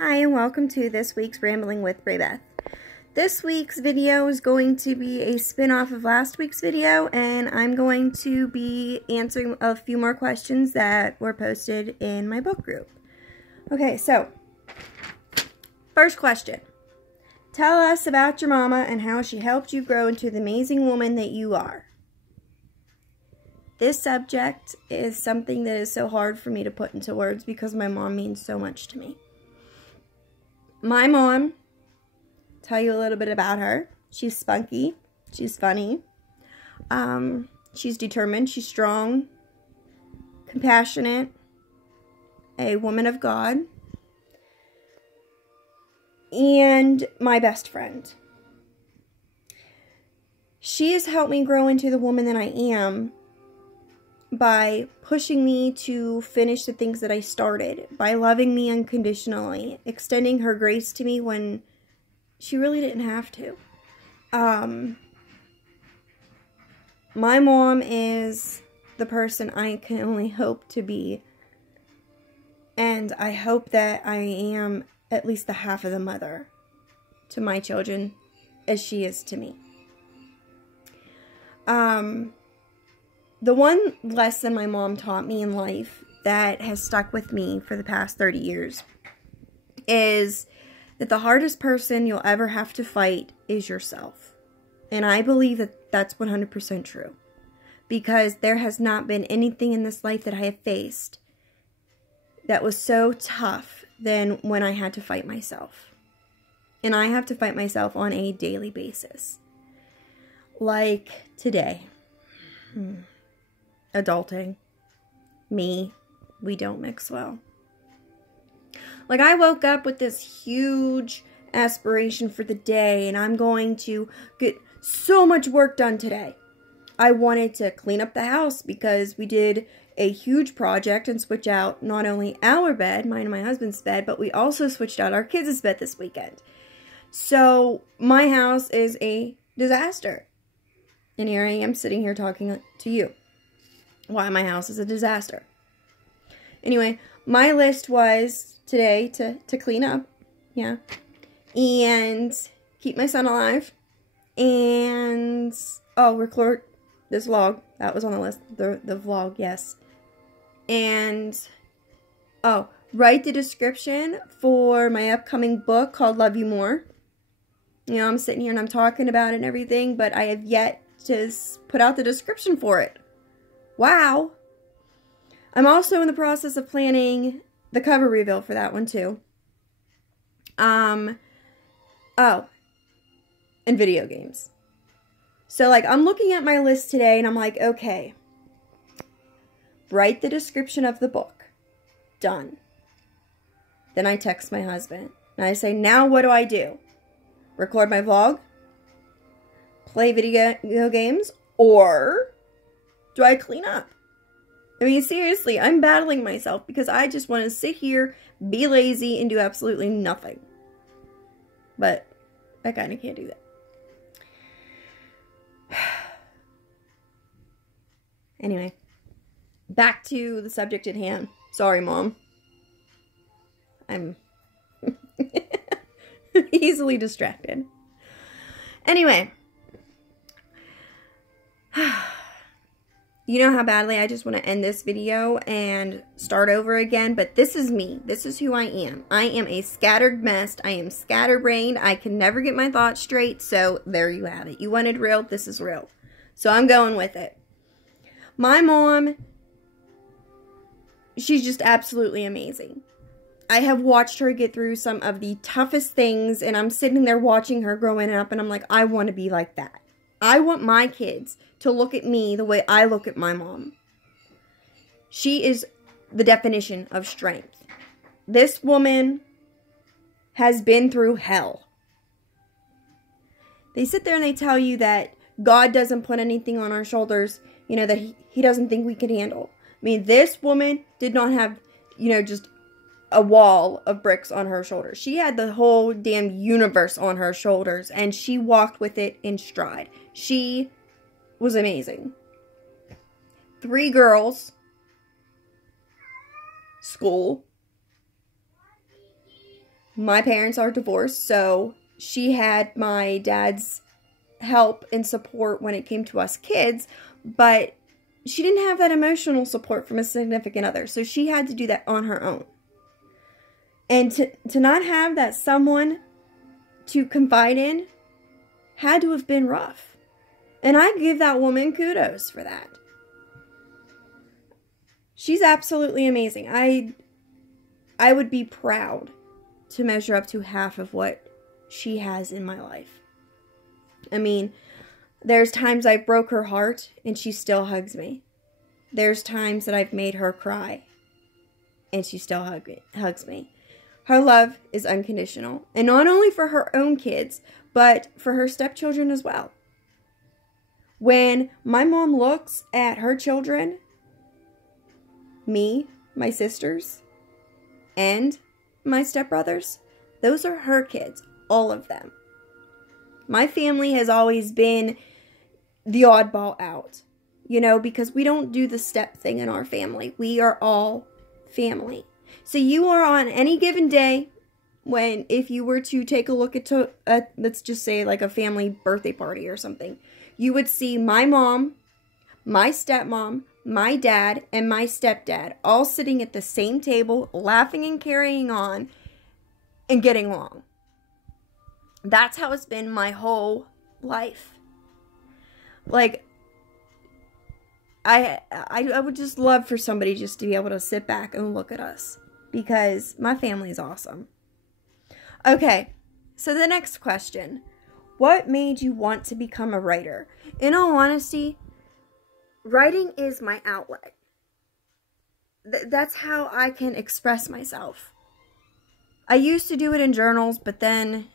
Hi and welcome to this week's Rambling with RaeBeth. This week's video is going to be a spin-off of last week's video, and I'm going to be answering a few more questions that were posted in my book group. Okay, so first question. Tell us about your mama and how she helped you grow into the amazing woman that you are. This subject is something that is so hard for me to put into words because my mom means so much to me. My mom, tell you a little bit about her. She's spunky. She's funny. She's determined. She's strong, compassionate, a woman of God, and my best friend. She has helped me grow into the woman that I am by pushing me to finish the things that I started, by loving me unconditionally, extending her grace to me when she really didn't have to. My mom is the person I can only hope to be, and I hope that I am at least the half of the mother to my children as she is to me. The one lesson my mom taught me in life that has stuck with me for the past 30 years is that the hardest person you'll ever have to fight is yourself. And I believe that that's 100% true. Because there has not been anything in this life that I have faced that was so tough than when I had to fight myself. And I have to fight myself on a daily basis. Like today. Adulting. Me. We don't mix well. Like, I woke up with this huge aspiration for the day, and I'm going to get so much work done today. I wanted to clean up the house because we did a huge project and switch out not only our bed, mine and my husband's bed, but we also switched out our kids' bed this weekend. So my house is a disaster. And here I am sitting here talking to you. Why my house is a disaster. Anyway, my list was today to clean up. Yeah. And keep my son alive. And, record this vlog. That was on the list. The vlog, yes. And, write the description for my upcoming book called Love You More. You know, I'm sitting here and I'm talking about it and everything, but I have yet to put out the description for it. Wow. I'm also in the process of planning the cover reveal for that one too. And video games. So, like, I'm looking at my list today and I'm like, okay. Write the description of the book. Done. Then I text my husband. And I say, now what do I do? Record my vlog? Play video games? Or do I clean up? I mean, seriously, I'm battling myself because I just want to sit here, be lazy, and do absolutely nothing. But I kind of can't do that. Anyway, back to the subject at hand. Sorry, Mom. I'm easily distracted. Anyway. You know how badly I just want to end this video and start over again, but this is me. This is who I am. I am a scattered mess. I am scatterbrained. I can never get my thoughts straight, so there you have it. You wanted real, this is real. So I'm going with it. My mom, she's just absolutely amazing. I have watched her get through some of the toughest things, and I'm sitting there watching her growing up, and I'm like, I want to be like that. I want my kids to look at me the way I look at my mom. She is the definition of strength. This woman has been through hell. They sit there and they tell you that God doesn't put anything on our shoulders, you know, that he doesn't think we can handle. I mean, this woman did not have, you know, just a wall of bricks on her shoulders. She had the whole damn universe on her shoulders, and she walked with it in stride. She was amazing. 3 girls. School. my parents are divorced, so she had my dad's help and support when it came to us kids, but she didn't have that emotional support from a significant other, so she had to do that on her own. And to not have that someone to confide in had to have been rough. And I give that woman kudos for that. She's absolutely amazing. I would be proud to measure up to half of what she has in my life. I mean, there's times I broke her heart and she still hugs me. There's times that I've made her cry and she still hugs me. Her love is unconditional. And not only for her own kids, but for her stepchildren as well. When my mom looks at her children, me, my sisters, and my stepbrothers, those are her kids, all of them. My family has always been the oddball out, you know, because we don't do the step thing in our family. We are all family. So you are on any given day when, if you were to take a look at, let's just say like a family birthday party or something, you would see my mom, my stepmom, my dad, and my stepdad all sitting at the same table, laughing and carrying on and getting along. That's how it's been my whole life. Like, I would just love for somebody just to be able to sit back and look at us, because my family is awesome. Okay, so the next question. What made you want to become a writer? In all honesty, writing is my outlet. That's how I can express myself. I used to do it in journals, but then,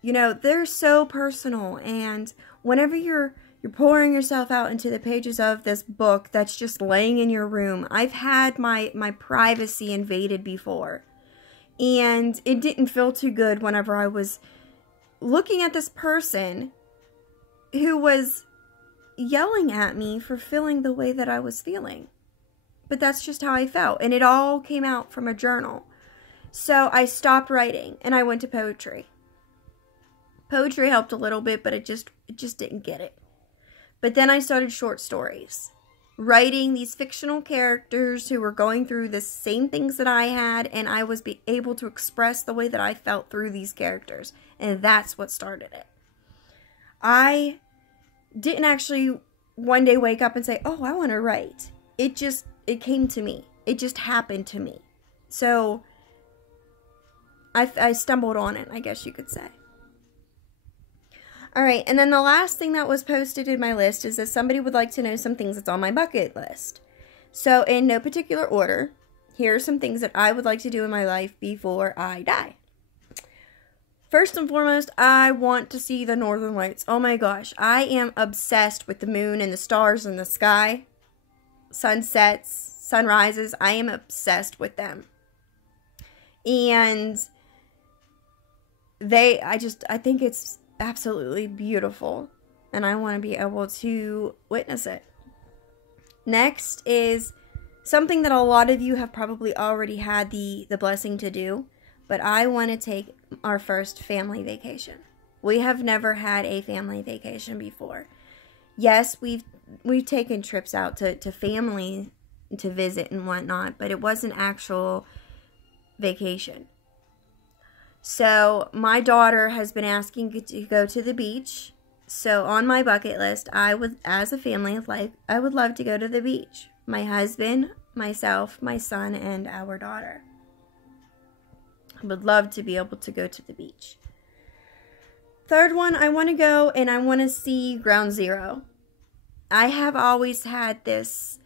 you know, they're so personal, and whenever you're pouring yourself out into the pages of this book that's just laying in your room, I've had my privacy invaded before, and it didn't feel too good whenever I was looking at this person who was yelling at me for feeling the way that I was feeling. But that's just how I felt, and it all came out from a journal. So I stopped writing, and I went to poetry. Poetry helped a little bit, but it just didn't get it. But then I started short stories, writing these fictional characters who were going through the same things that I had, and I was able to express the way that I felt through these characters, and that's what started it. I didn't actually one day wake up and say, oh, I want to write. It came to me. It just happened to me. So I stumbled on it, I guess you could say. Alright, and then the last thing that was posted in my list is that somebody would like to know some things that's on my bucket list. So, in no particular order, here are some things that I would like to do in my life before I die. First and foremost, I want to see the Northern Lights. Oh my gosh, I am obsessed with the moon and the stars in the sky. Sunsets, sunrises, I am obsessed with them. And I think it's absolutely beautiful, and I want to be able to witness it. Next is something that a lot of you have probably already had the blessing to do, but I want to take our first family vacation. We have never had a family vacation before. Yes, we've taken trips out to family to visit and whatnot, but it wasn't actual vacation. So my daughter has been asking to go to the beach. So on my bucket list, as a family of life, I would love to go to the beach. My husband, myself, my son, and our daughter. I would love to be able to go to the beach. Third one, I want to go and I want to see Ground Zero. I have always had this,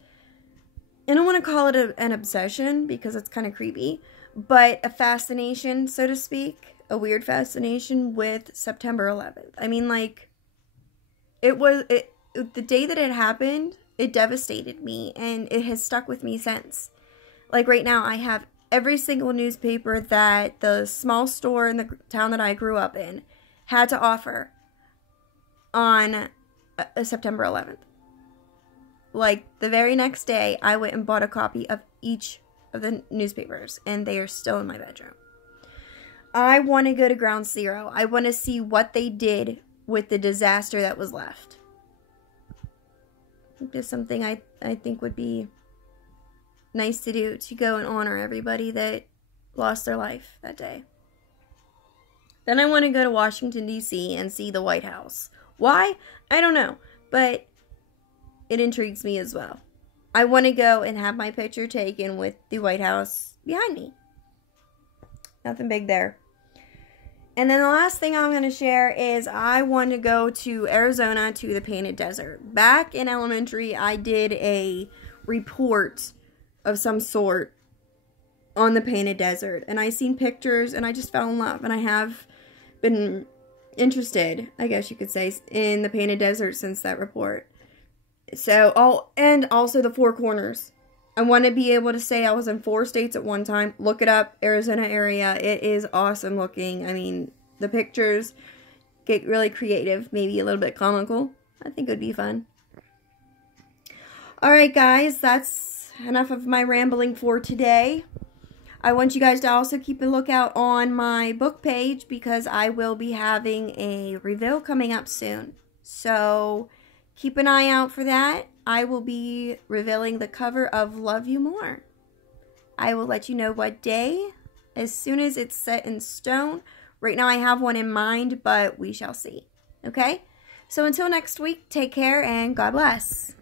I don't want to call it an obsession because it's kind of creepy, but a fascination, so to speak, a weird fascination with September 11th. I mean, like, the day that it happened, it devastated me, and it has stuck with me since. Like, right now, I have every single newspaper that the small store in the town that I grew up in had to offer on September 11th. Like, the very next day, I went and bought a copy of each of the newspapers, and they are still in my bedroom. I want to go to Ground Zero. I want to see what they did with the disaster that was left. Just something I think would be nice to do, to go and honor everybody that lost their life that day. Then I want to go to Washington, D.C. and see the White House. Why? I don't know, but it intrigues me as well. I want to go and have my picture taken with the White House behind me. Nothing big there. And then the last thing I'm going to share is I want to go to Arizona to the Painted Desert. Back in elementary, I did a report of some sort on the Painted Desert. And I seen pictures and I just fell in love. And I have been interested, I guess you could say, in the Painted Desert since that report. So, and also the Four Corners. I want to be able to say I was in 4 states at one time. Look it up, Arizona area. It is awesome looking. I mean, the pictures get really creative, maybe a little bit comical. I think it would be fun. Alright guys, that's enough of my rambling for today. I want you guys to also keep a lookout on my book page because I will be having a reveal coming up soon. So keep an eye out for that. I will be revealing the cover of Love You More. I will let you know what day as soon as it's set in stone. Right now I have one in mind, but we shall see. Okay? So until next week, take care and God bless.